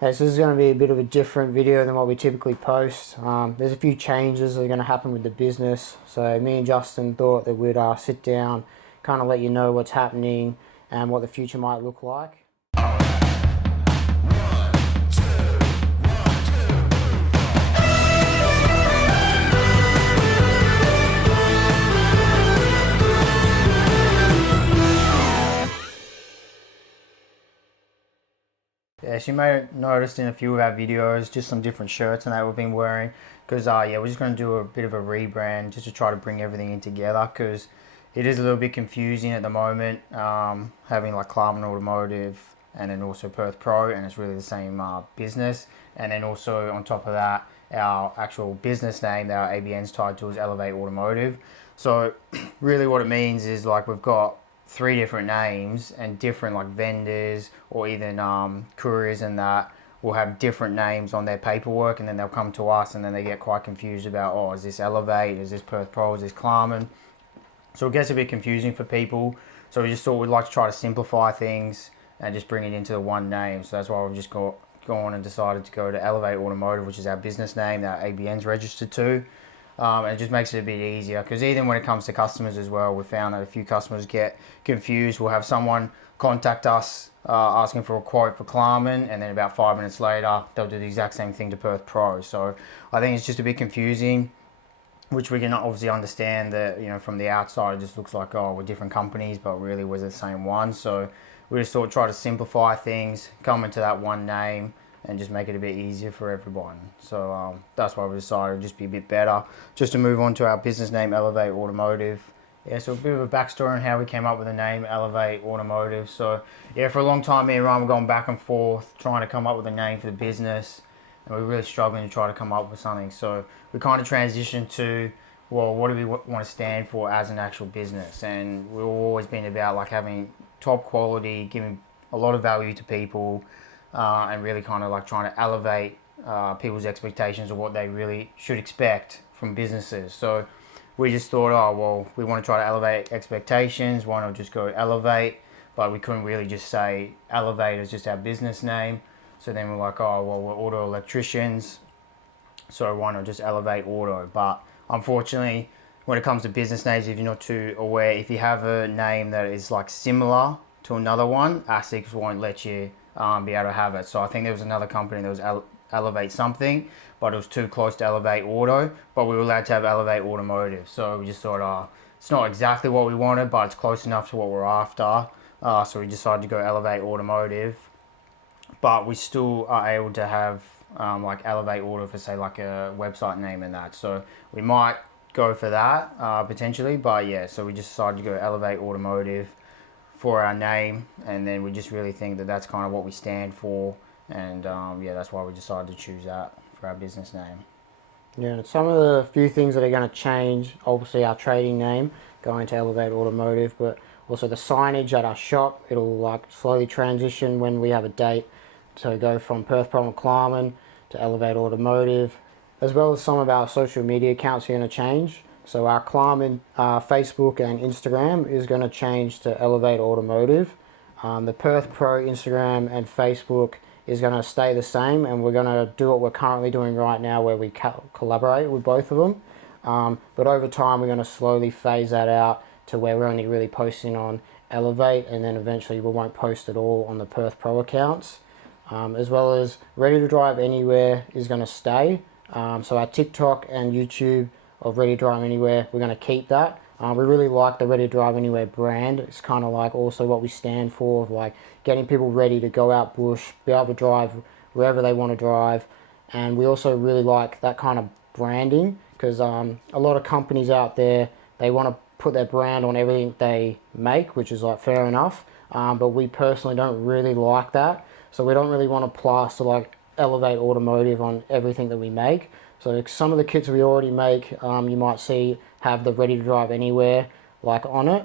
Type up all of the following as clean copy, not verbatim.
Okay, so this is going to be a bit of a different video than what we typically post. There's a few changes that are going to happen with the business. So me and Justin thought that we'd sit down, kind of let you know what's happening and what the future might look like. Yes, you may have noticed in a few of our videos just some different shirts and that we've been wearing because yeah, we're just going to do a bit of a rebrand just to try to bring everything in together because it is a little bit confusing at the moment, having like Elevate Automotive and then also Perth Pro, and it's really the same business. And then also on top of that, our actual business name that our ABN's tied to is Elevate Automotive. So really what it means is like we've got 3 different names and different like vendors or even couriers and that will have different names on their paperwork, and then they'll come to us and then they get quite confused about, oh, is this Elevate, is this Perth Pro, is this Klarman? So it gets a bit confusing for people. So we just thought we'd like to try to simplify things and just bring it into the one name. So that's why we've just gone and decided to go to Elevate Automotive, which is our business name that ABN's registered to. And it just makes it a bit easier because even when it comes to customers as well, we found that a few customers get confused. We'll have someone contact us asking for a quote for Klarman, and then about 5 minutes later they'll do the exact same thing to Perth Pro. So I think it's just a bit confusing, which we can obviously understand that, you know, from the outside it just looks like, oh, we're different companies, but really we're the same one. So we just thought try to simplify things, come into that one name and just make it a bit easier for everyone. So that's why we decided to just be a bit better. Just to move on to our business name, Elevate Automotive. Yeah, so a bit of a backstory on how we came up with the name Elevate Automotive. So yeah, for a long time me and Ryan were going back and forth trying to come up with a name for the business, and we were really struggling to try to come up with something. So we kind of transitioned to, well, what do we want to stand for as an actual business? And we've always been about like having top quality, giving a lot of value to people, and really kind of like trying to elevate people's expectations of what they really should expect from businesses. So we just thought, oh, well, we want to try to elevate expectations. Why not just go Elevate? But we couldn't really just say Elevate as just our business name. So then we're like, oh, well, we're auto electricians, so why not just Elevate Auto? But unfortunately, when it comes to business names, if you're not too aware, if you have a name that is like similar to another one, ASICs won't let you be able to have it. So I think there was another company that was Elevate something, but it was too close to Elevate Auto, but we were allowed to have Elevate Automotive. So we just thought, it's not exactly what we wanted, but it's close enough to what we're after. So we decided to go Elevate Automotive, but we still are able to have like Elevate Auto for say like a website name and that. So we might go for that potentially, but yeah, so we just decided to go Elevate Automotive for our name, and then we just really think that that's kind of what we stand for, and yeah, that's why we decided to choose that for our business name. Yeah, and some of the few things that are going to change, obviously our trading name going to Elevate Automotive, but also the signage at our shop, it'll like slowly transition when we have a date to go from Perth Pro and Klarman to Elevate Automotive, as well as some of our social media accounts are going to change. So our Klarman Facebook and Instagram is going to change to Elevate Automotive. The Perth Pro Instagram and Facebook is going to stay the same, and we're going to do what we're currently doing right now where we collaborate with both of them. But over time we're going to slowly phase that out to where we're only really posting on Elevate, and then eventually we won't post at all on the Perth Pro accounts. As well as Ready to Drive Anywhere is going to stay. So our TikTok and YouTube of Ready to Drive Anywhere, we're going to keep that. We really like the Ready to Drive Anywhere brand. It's kind of like also what we stand for, of like getting people ready to go out bush, be able to drive wherever they want to drive. And we also really like that kind of branding because a lot of companies out there, they want to put their brand on everything they make, which is like fair enough. But we personally don't really like that. So we don't really want to plaster like Elevate Automotive on everything that we make. So some of the kits we already make, you might see have the Ready to Drive Anywhere like on it.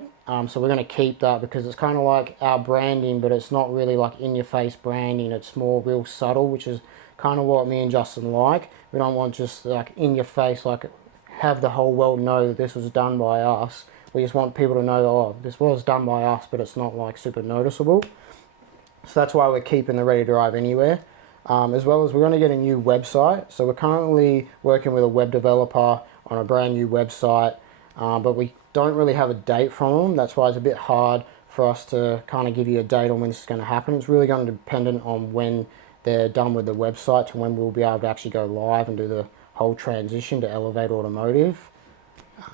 So we're going to keep that because it's kind of like our branding, but it's not really like in your face branding. It's more real subtle, which is kind of what me and Justin like. We don't want just like in your face, like have the whole world know that this was done by us. We just want people to know, oh, this was done by us, but it's not like super noticeable. So that's why we're keeping the Ready to Drive Anywhere. as well as we're going to get a new website. So we're currently working with a web developer on a brand new website, but we don't really have a date from them. That's why it's a bit hard for us to kind of give you a date on when this is going to happen. It's really going to depend on when they're done with the website to when we'll be able to actually go live and do the whole transition to Elevate Automotive.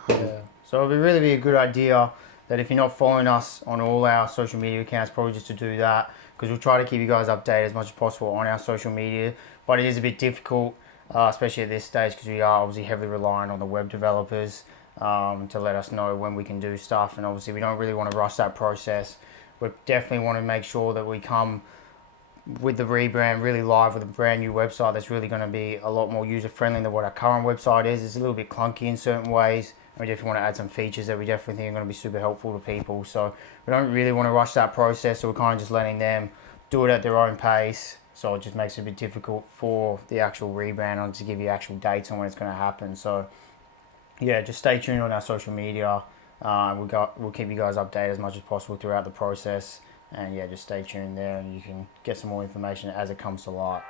Yeah. So it would really be a good idea that if you're not following us on all our social media accounts, probably just to do that, because we'll try to keep you guys updated as much as possible on our social media. But it is a bit difficult, especially at this stage, because we are obviously heavily reliant on the web developers to let us know when we can do stuff. And obviously we don't really want to rush that process. We definitely want to make sure that we come with the rebrand really live with a brand new website that's really going to be a lot more user friendly than what our current website is. It's a little bit clunky in certain ways, and we definitely want to add some features that we definitely think are going to be super helpful to people. So we don't really want to rush that process, so we're kind of just letting them do it at their own pace. So it just makes it a bit difficult for the actual rebrand on to give you actual dates on when it's going to happen. So yeah, just stay tuned on our social media. We'll keep you guys updated as much as possible throughout the process. And yeah, just stay tuned there and you can get some more information as it comes to light.